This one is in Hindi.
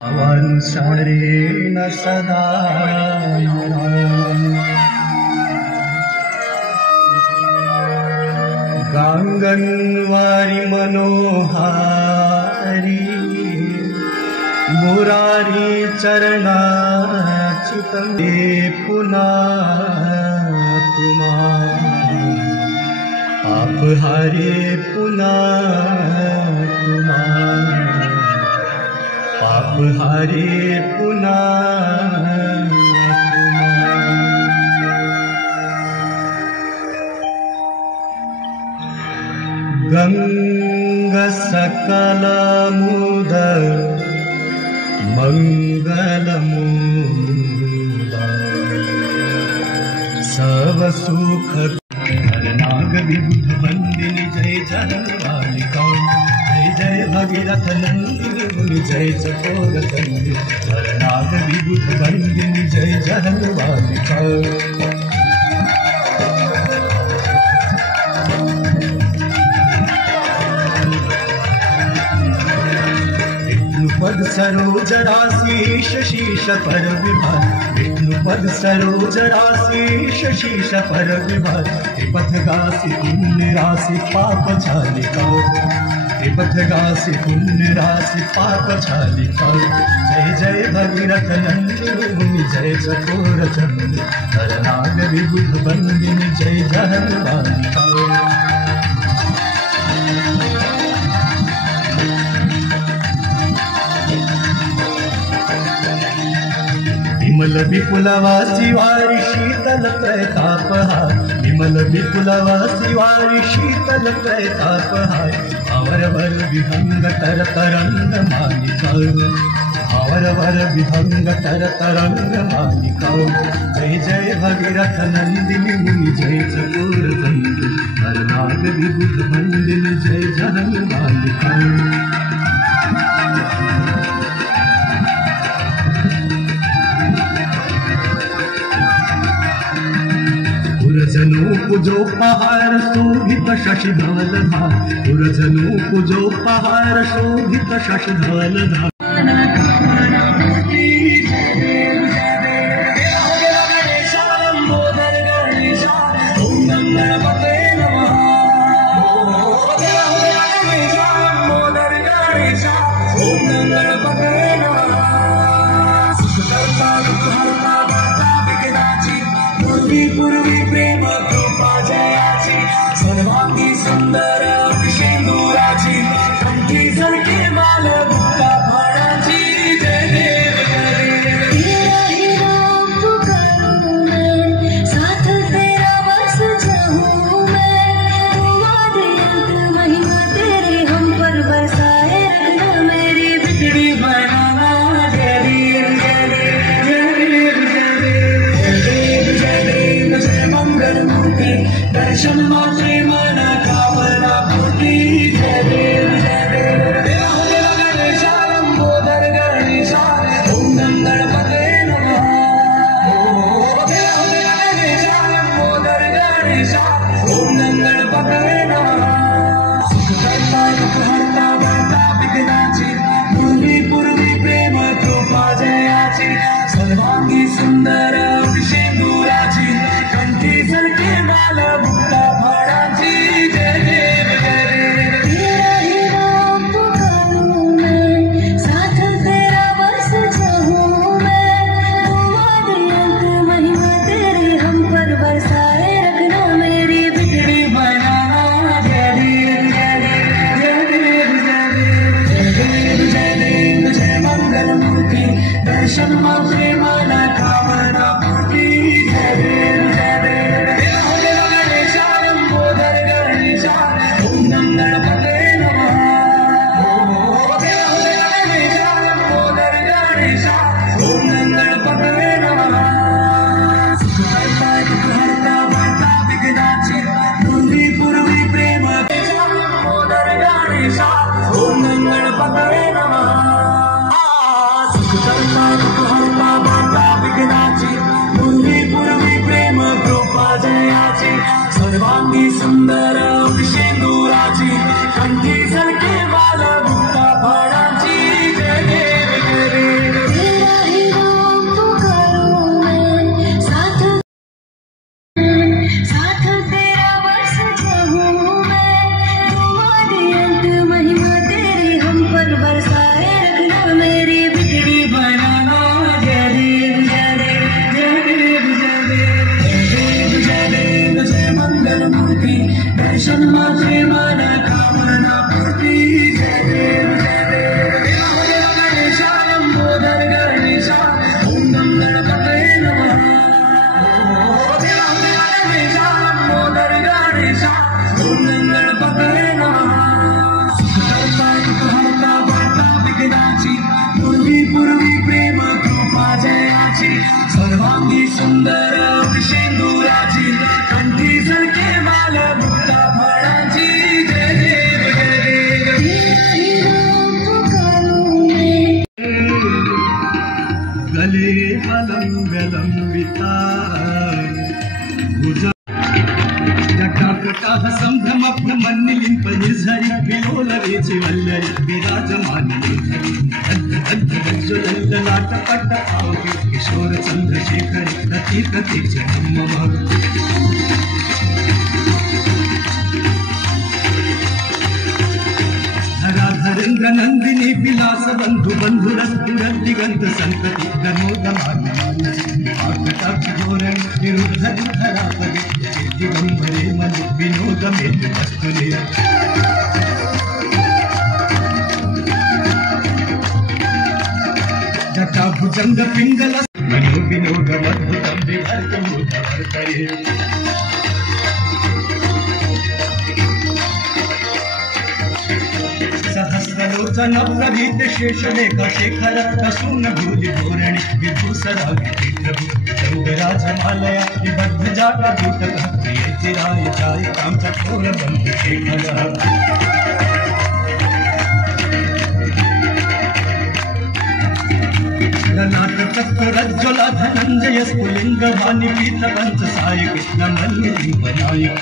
संसारेण सदा गांगन्वारी मनोहारी मुरारी चरणाची तंदे पुन्हा तुम्हा पापहारी पुन्हा तुम्हा पापहारी पुन्हा गंग सकल मुद मंगल मूला सब सुख नाग विबुध बंदिनी जय जनवालिका जय जय भगीरथ नंदिनी मुनि जय चकोर तंदिनी नाग विबुध बंदिनी जय जनवालिका पद सरोज राशि शशीष पर विभाग विष्णुपद सरोज राशि शशीष पर विभाग त्रिपथ गासी पुण्य राशि पाप छालिका त्रिपथ गासी पुण्य राशि पाप छालिका जय जय भगीरथ नंदिनी मुनि जय चकोर चंद्र नाग विबुध बंदिनी जय जनवालिका विमल विपुलवासी वारी शीतल प्रतापहार विमल विपुलवासी वारी शीतल प्रतापहार अवरवर विहंग तर तरंग मालिका अवरवर विहंग तर तरंग मालिका जय जय भगीरथ नंदिनी मुनि जय चकोर तंत्र नाग विबुध बंदिनी जय जनवालिका पुरजनु पूजो पहाड़ शोभित शशिधवल धार पुरजनु पूजो पहाड़ शोभित शशिधवल धार पूर्वी प्रेम कृपा जयाची सर्वांगी सुंदर सिंदुराची कंठी झळके माल भुक्का फळाची जय देव तेरा ही नाम पुकारूं मैं साथ तेरा बस चाहूं मैं वादे अंत महिमा तेरे हम पर बरसाए रखना मेरी बिगड़ी बनाना जय देव जय देव मंगल मूर्ति दर्शन मात्रे मन कामना पूर्ति जय देव गणेश लंबोदर गणेश ओम गणपते नमः गणेश लंबोदर गणेश ओम गणपते नमः सुख करता दुख हरता भरता विघ्नाची पूर्वी प्रेम कृपा जयाची सर्वांगी सुंदर सिंदुराची कंठी झळके माल भुक्का फळाची जय देव तेरा ही नाम पुकारूं मैं साथ तेरा बस चाहूं मैं वादे अंत महिमा तेरे हम पर बरसाए रखना मेरी बिगड़ी बनाना जय देव जय मंगल मूर्ति दर्शन मात्रे मन कामना पूर्ति जय देव गणेश लंबोदर गणेश ओम गणपते नमः गणेश लंबोदर गणेश ओम गणपते नमः सुख करता दुख हरता भरता विघ्नाची पूर्वी प्रेम लंबोदर गणेश ओम गणपते नमः सुख करता दुख हरता भरता विघ्नाची पूर्वी प्रेम कृपा जयाची सर्वांगी सुंदर सिंदुराची कंठी झळके माल भुक्का फळाची जय देव शुभांगी सुंदर शेंदुराची कंठी झळके माल भूता फळांची जय देव गले लंबिता जटाकटाह संभ्रमग्न मन्निलिंप निर्झरि विलोलरेचि वल्लरि विराजमाननि ज्वलल्ललाटपट आवि किशोर चंद्रशेखर रति प्रति जन्म धराधरेन्द्र नंदिनी विलास बंधु बंधुरस्तुर दिगंत संतति प्रमोदमान धोरण निरुद्ध धरापदे दिगंबरे मनु विनोद मेल वस्तुले जटा भुजंग पिंगल मनो विनोद अद्भुतम विभर्तमुदवर्तये सहस्रलोचन प्रभीत शेषलेख शेखर प्रसून भूलि धोरणि विभूषरागि प्रभु चंद्रराजमालया विबद्ध जाटभूतक प्रियचिराय चाय काम चकोर बंधु शेखर ललाट चक्रज्ज्वल धनंजय स्फुलिंग भानि पीत पंच साय कृष्ण मल्लिंग बनायक